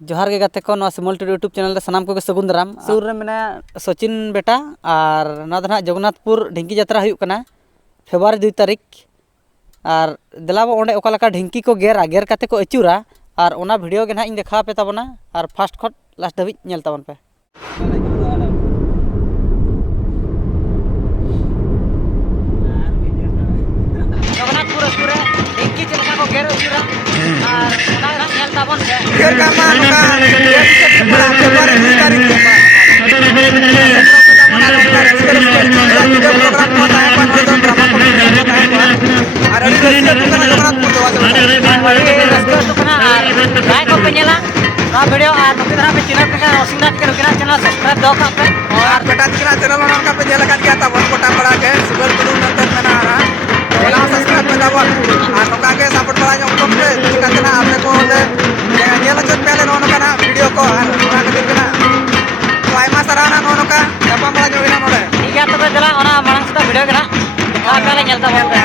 जोहार के गाते को सिमल टुडू यूट्यूब चैनल सामान को सगुन दाराम सुर रे मेना सचिन बेटा और ना जगन्नाथपुर ढिंकी जात्रा हुई फेब्रुआरी 2 तारीख और दिलाबो ओंडे ओकालका ढिंकी को गेर काते को अचूरा और ओना वीडियो के ना इन देखा पे तबना और फास्ट खट लास्ट धाबी नेल तबन पे जगन्नाथपुर पूरे ढिंकी चलका को गेर अचूरा और ओना ना नेल तबन पे गेर का मान का फेब्रुआरी 2 तारीख वीडियो और चैनल चैनल सब्सक्राइब दो का पे और बेटा चैनल उनका पे जेल का था वन कोटा पड़ा के सुगर गुरु नंतर में ना ओला सब्सक्राइब में दबो और नोका के सपोर्ट बड़ा जो को पे चिकाते ना आपने को जेल चोट पहले नोका ना वीडियो को और नोका के दिना तो आयमा सराना नोका जपा बड़ा जो बिना नोले ठीक है तो चला ओना मांग से वीडियो के ना देखा पहले चलता बोल